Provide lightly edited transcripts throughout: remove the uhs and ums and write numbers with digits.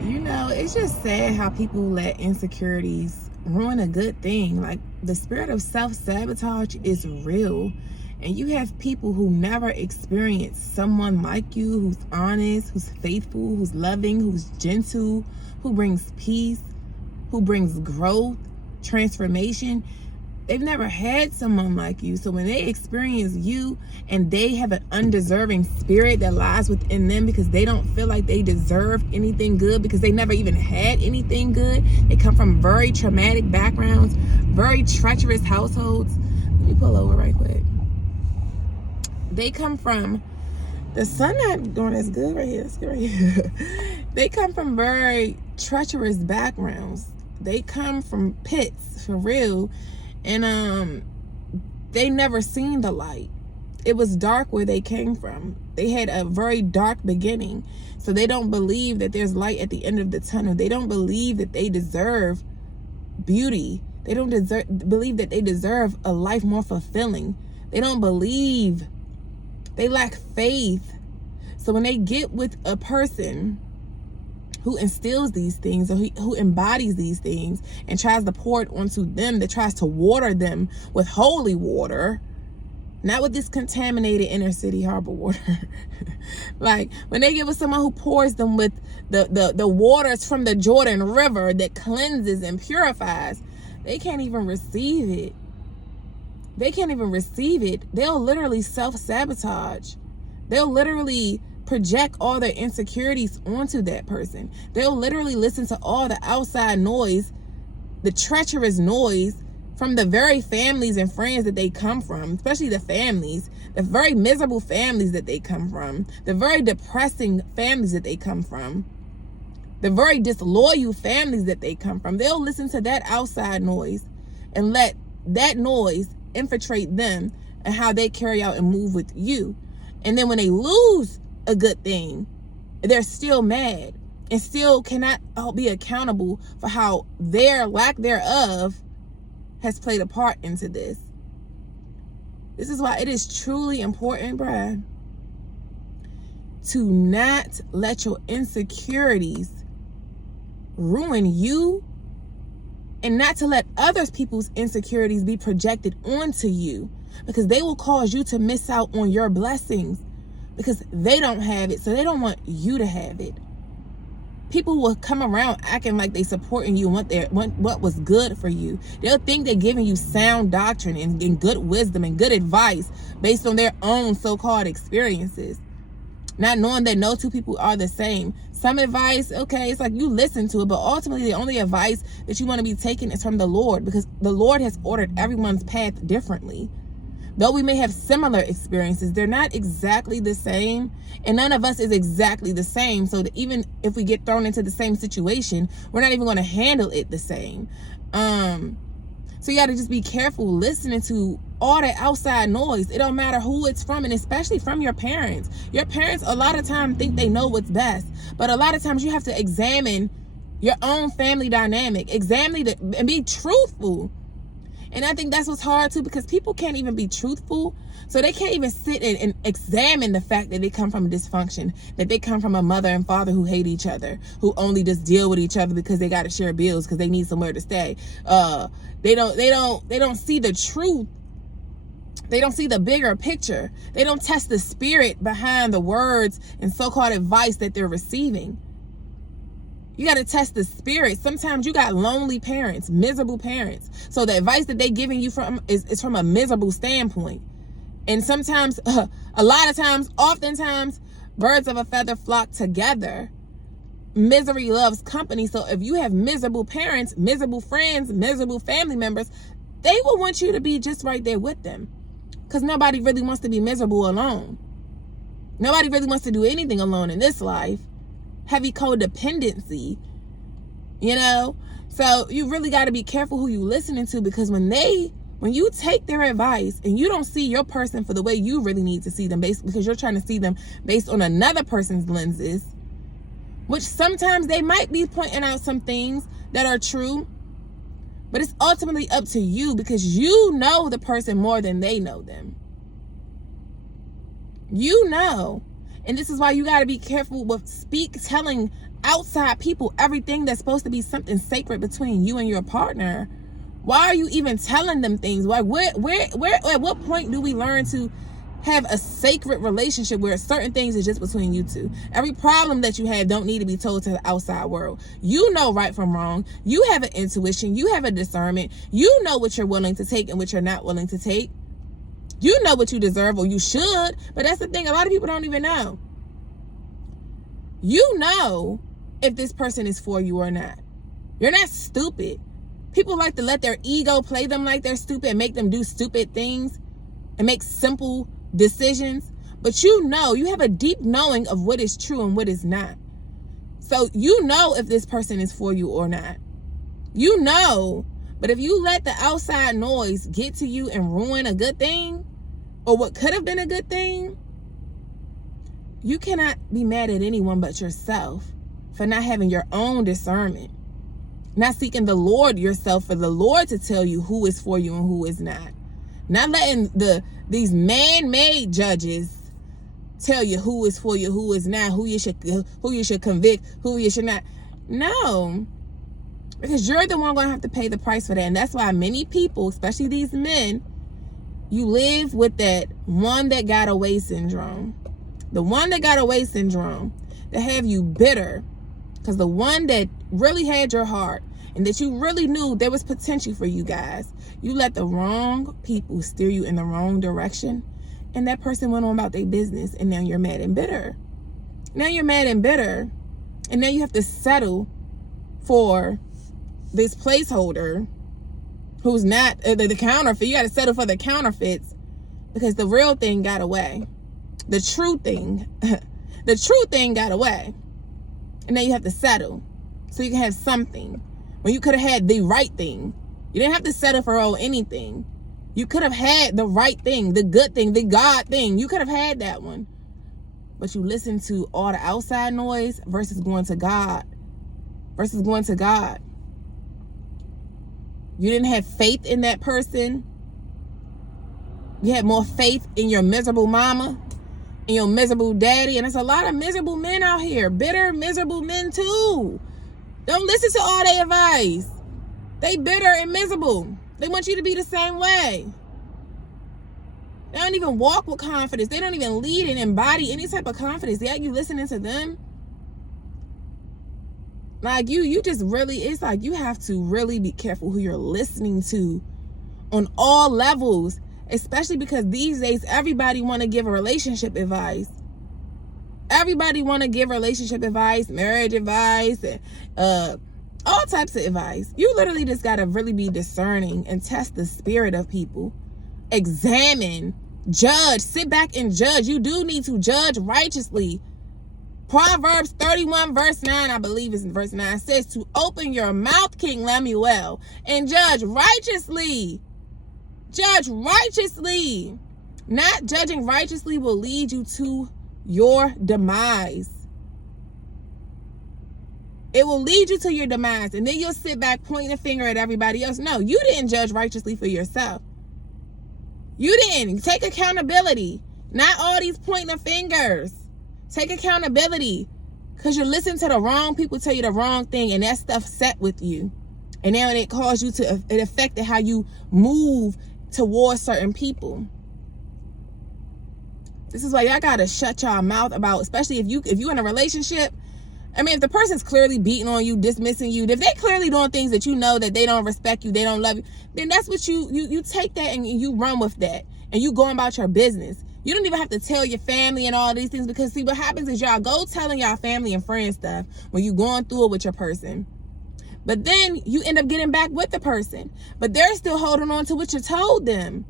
It's just sad how people let insecurities ruin a good thing. Like, the spirit of self-sabotage is real. And you have people who never experienced someone like you, who's honest, who's faithful, who's loving, who's gentle, who brings peace, who brings growth, transformation. They've never had someone like you. So when they experience you and they have an undeserving spirit that lies within them because they don't feel like they deserve anything good because they never even had anything good. They come from very traumatic backgrounds, very treacherous households. Let me pull over right quick. They come from, the sun not doing as good right here. Let's get right here. They come from very treacherous backgrounds. They come from pits, for real. And they never seen the light. It was dark where they came from. They had a very dark beginning. So they don't believe that there's light at the end of the tunnel. They don't believe that they deserve beauty. They don't believe that they deserve a life more fulfilling. They don't believe. They lack faith. So when they get with a person who instills these things, or who embodies these things and tries to pour it onto them, that tries to water them with holy water, not with this contaminated inner city harbor water. Like, when they get with someone who pours them with the waters from the Jordan River that cleanses and purifies, they can't even receive it. They can't even receive it. They'll literally self-sabotage. They'll literally project all their insecurities onto that person. They'll literally listen to all the outside noise, the treacherous noise from the very families and friends that they come from, especially the families, the very miserable families that they come from, the very depressing families that they come from, the very disloyal families that they come from. They'll listen to that outside noise and let that noise infiltrate them and how they carry out and move with you. And then when they lose a good thing, they're still mad and still cannot be accountable for how their lack thereof has played a part into this. This is why it is truly important, bruh, to not let your insecurities ruin you, and not to let other people's insecurities be projected onto you, because they will cause you to miss out on your blessings because they don't have it, so they don't want you to have it. People will come around acting like they supporting you and what was good for you. They'll think they're giving you sound doctrine and good wisdom and good advice based on their own so-called experiences, not knowing that no two people are the same. Some advice, okay, it's like you listen to it, but ultimately the only advice that you want to be taking is from the Lord, because the Lord has ordered everyone's path differently. Though we may have similar experiences, they're not exactly the same, and none of us is exactly the same. So that even if we get thrown into the same situation, we're not even going to handle it the same. So you got to just be careful listening to all that outside noise. It don't matter who it's from, and especially from your parents. Your parents a lot of times think they know what's best, but a lot of times you have to examine your own family dynamic, examine it, and be truthful. And I think that's what's hard too, because people can't even be truthful. So they can't even sit and examine the fact that they come from dysfunction, that they come from a mother and father who hate each other, who only just deal with each other because they got to share bills because they need somewhere to stay. They don't see the truth. They don't see the bigger picture. They don't test the spirit behind the words and so-called advice that they're receiving. You got to test the spirit. Sometimes you got lonely parents, miserable parents. So the advice that they're giving you from is from a miserable standpoint. And sometimes, a lot of times, oftentimes, birds of a feather flock together. Misery loves company. So if you have miserable parents, miserable friends, miserable family members, they will want you to be just right there with them. Because nobody really wants to be miserable alone. Nobody really wants to do anything alone in this life. Heavy codependency, so you really got to be careful who you listening to, because when you take their advice and you don't see your person for the way you really need to see them, because you're trying to see them based on another person's lenses, which sometimes they might be pointing out some things that are true, but it's ultimately up to you, because you know the person more than they know them. And this is why you got to be careful with telling outside people everything that's supposed to be something sacred between you and your partner? Why are you even telling them things? Like, where, at what point do we learn to have a sacred relationship where certain things is just between you two? Every problem that you have don't need to be told to the outside world. You know right from wrong. You have an intuition. You have a discernment. You know what you're willing to take and what you're not willing to take. You know what you deserve, or you should. But that's the thing. A lot of people don't even know. You know if this person is for you or not. You're not stupid. People like to let their ego play them like they're stupid and make them do stupid things and make simple decisions. But you know, you have a deep knowing of what is true and what is not. So you know if this person is for you or not. You know. But if you let the outside noise get to you and ruin a good thing, or what could have been a good thing, you cannot be mad at anyone but yourself for not having your own discernment. Not seeking the Lord yourself for the Lord to tell you who is for you and who is not. Not letting these man-made judges tell you who is for you, who is not, who you should convict, who you should not. No. Because you're the one going to have to pay the price for that. And that's why many people, especially these men, you live with that one that got away syndrome. The one that got away syndrome, that have you bitter. Because the one that really had your heart and that you really knew there was potential for you guys, you let the wrong people steer you in the wrong direction. And that person went on about their business, and now you're mad and bitter. Now you're mad and bitter. And now you have to settle for this placeholder who's not the counterfeit. You got to settle for the counterfeits because the real thing got away. The true thing, the true thing got away. And now you have to settle so you can have something when you could have had the right thing. You didn't have to settle for anything. You could have had the right thing, the good thing, the God thing. You could have had that one. But you listened to all the outside noise versus going to God. You didn't have faith in that person. You had more faith in your miserable mama and your miserable daddy. And there's a lot of miserable men out here. Bitter, miserable men too. Don't listen to all their advice. They bitter and miserable. They want you to be the same way. They don't even walk with confidence. They don't even lead and embody any type of confidence. Yet you listening to them. Like you just really, it's like you have to really be careful who you're listening to on all levels. Especially because these days, everybody want to give a relationship advice. Everybody want to give relationship advice, marriage advice, and all types of advice. You literally just got to really be discerning and test the spirit of people. Examine, judge, sit back and judge. You do need to judge righteously. Proverbs 31 verse 9, I believe is in verse 9, says to open your mouth, King Lemuel, and judge righteously. Judge righteously. Not judging righteously will lead you to your demise. It will lead you to your demise. And then you'll sit back pointing a finger at everybody else. No, you didn't judge righteously for yourself. You didn't. Take accountability. Not all these pointing of fingers. Take accountability. Because you're listening to the wrong people tell you the wrong thing. And that stuff set with you. And then it caused you to, it affected how you move towards certain people. This is why y'all gotta shut y'all mouth about, especially if you in a relationship. I mean, if the person's clearly beating on you, dismissing you, if they clearly doing things that you know that they don't respect you, they don't love you, then that's what you take that and you run with that and you go about your business. You don't even have to tell your family and all these things, because see what happens is y'all go telling y'all family and friends stuff when you going through it with your person. But then you end up getting back with the person. But they're still holding on to what you told them.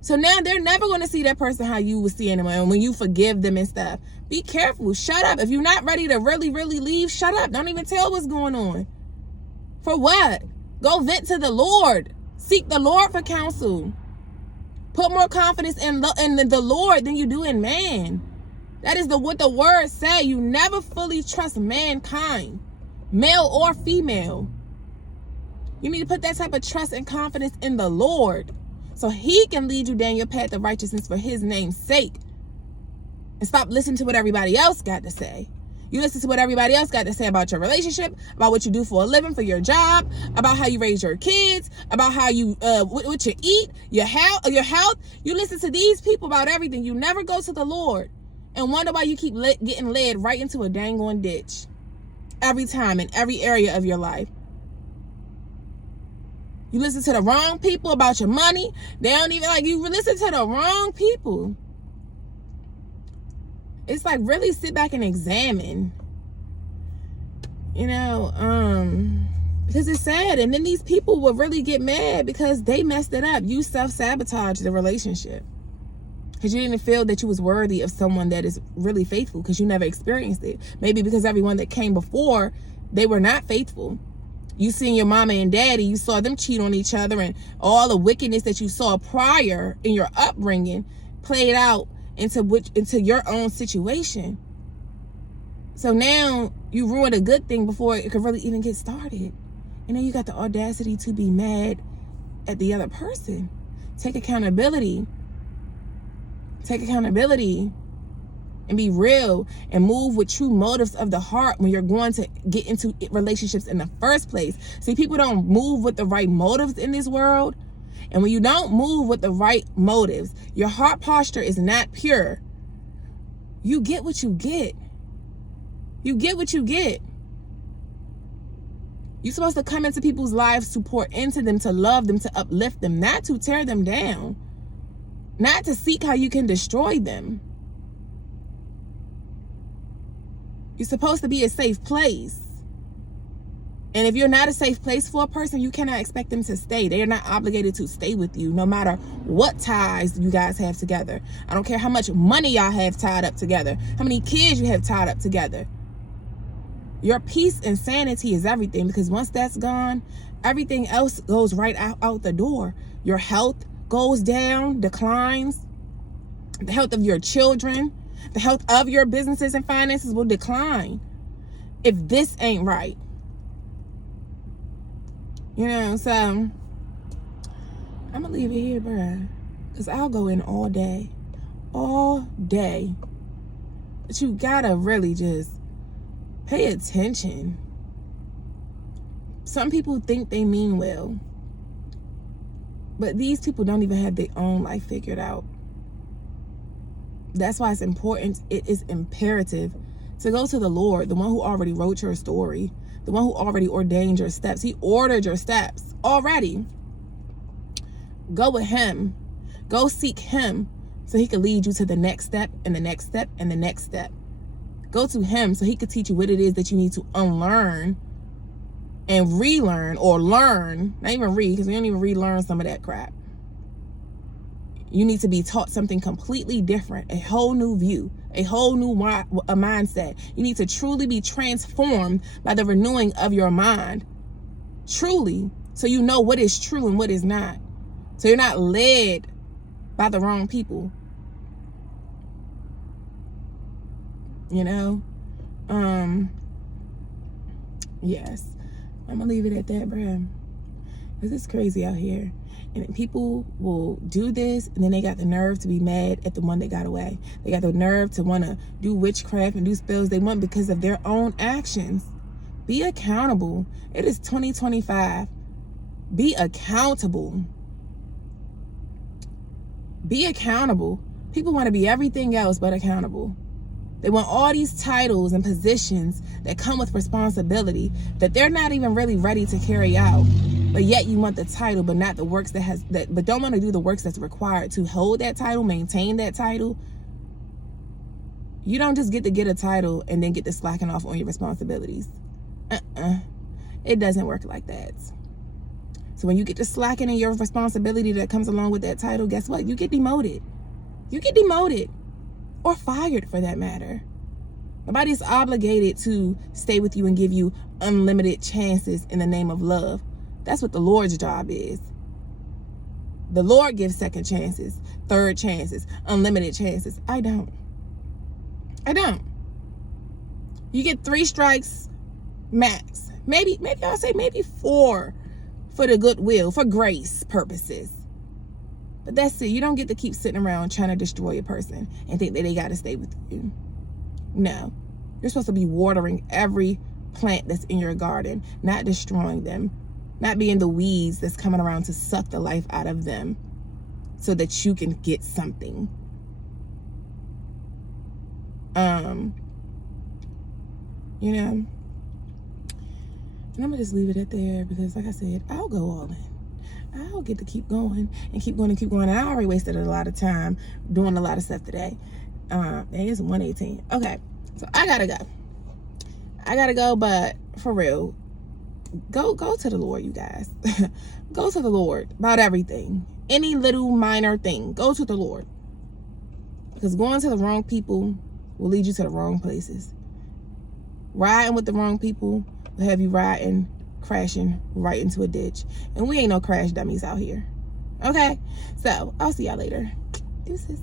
So now they're never going to see that person how you was seeing them. And when you forgive them and stuff, be careful. Shut up. If you're not ready to really, really leave, shut up. Don't even tell what's going on. For what? Go vent to the Lord. Seek the Lord for counsel. Put more confidence in the Lord than you do in man. That is what the word say. You never fully trust mankind. Male or female. You need to put that type of trust and confidence in the Lord, so he can lead you down your path of righteousness for his name's sake. And stop listening to what everybody else got to say. You listen to what everybody else got to say about your relationship, about what you do for a living, for your job, about how you raise your kids, about how you what you eat, your health. You listen to these people about everything. You never go to the Lord and wonder why you keep getting led right into a dang on ditch every time in every area of your life. You listen to the wrong people about your money. They don't even you listen to the wrong people. It's like, really sit back and examine. You know, because it's sad. And then these people will really get mad because they messed it up. You self-sabotaged the relationship because you didn't feel that you was worthy of someone that is really faithful, because you never experienced it. Maybe because everyone that came before, they were not faithful. You seen your mama and daddy, you saw them cheat on each other, and all the wickedness that you saw prior in your upbringing played out into your own situation. So now you ruined a good thing before it could really even get started. And then you got the audacity to be mad at the other person. Take accountability. Take accountability and be real and move with true motives of the heart when you're going to get into relationships in the first place. See, people don't move with the right motives in this world. And when you don't move with the right motives, your heart posture is not pure. You get what you get. You get what you get. You're supposed to come into people's lives to pour into them, to love them, to uplift them, not to tear them down, not to seek how you can destroy them. You're supposed to be a safe place. And if you're not a safe place for a person, you cannot expect them to stay. They are not obligated to stay with you, no matter what ties you guys have together. I don't care how much money y'all have tied up together, how many kids you have tied up together. Your peace and sanity is everything, because once that's gone, everything else goes right out the door. Your health goes down, declines. The health of your children, the health of your businesses and finances will decline if this ain't right. You know, so I'm gonna leave it here, bruh, because I'll go in all day. But you gotta really just pay attention. Some people think they mean well, but these people don't even have their own life figured out. That's why it's important. It is imperative to go to the Lord, the one who already wrote your story, the one who already ordained your steps. He ordered your steps already. Go with him. Go seek him so he can lead you to the next step and the next step and the next step. Go to him so he could teach you what it is that you need to unlearn and relearn, or learn. Not even read, because you don't even relearn some of that crap. You need to be taught something completely different, a whole new view, a whole new mindset. You need to truly be transformed by the renewing of your mind. Truly, so you know what is true and what is not. So you're not led by the wrong people. You know? Yes. I'm gonna leave it at that, bruh. This is crazy out here. And people will do this, and then they got the nerve to be mad at the one that got away. They got the nerve to want to do witchcraft and do spells they want because of their own actions. Be accountable. It is 2025. Be accountable. Be accountable. People want to be everything else but accountable. They want all these titles and positions that come with responsibility that they're not even really ready to carry out. But yet you want the title, but not the works but don't want to do the works that's required to hold that title, maintain that title. You don't just get to get a title and then get to slacking off on your responsibilities. It doesn't work like that. So when you get to slacking in your responsibility that comes along with that title, guess what? You get demoted. You get demoted. Or fired, for that matter. Nobody's obligated to stay with you and give you unlimited chances in the name of love. That's what the Lord's job is. The Lord gives second chances, third chances, unlimited chances. I don't. You get 3 strikes max. Maybe I'll say maybe 4 for the goodwill, for grace purposes. But that's it. You don't get to keep sitting around trying to destroy a person and think that they got to stay with you. No. You're supposed to be watering every plant that's in your garden, not destroying them, not being the weeds that's coming around to suck the life out of them so that you can get something. You know, and I'm gonna just leave it at there because, like I said, I'll go all in. I'll get to keep going and keep going and keep going. And I already wasted a lot of time doing a lot of stuff today. It's 1:18. Okay, so I gotta go, but for real, go to the Lord, you guys. Go to the Lord about everything. Any little minor thing, go to the Lord. Because going to the wrong people will lead you to the wrong places. Riding with the wrong people will have you riding, crashing right into a ditch. And we ain't no crash dummies out here. Okay? So, I'll see y'all later. Deuces.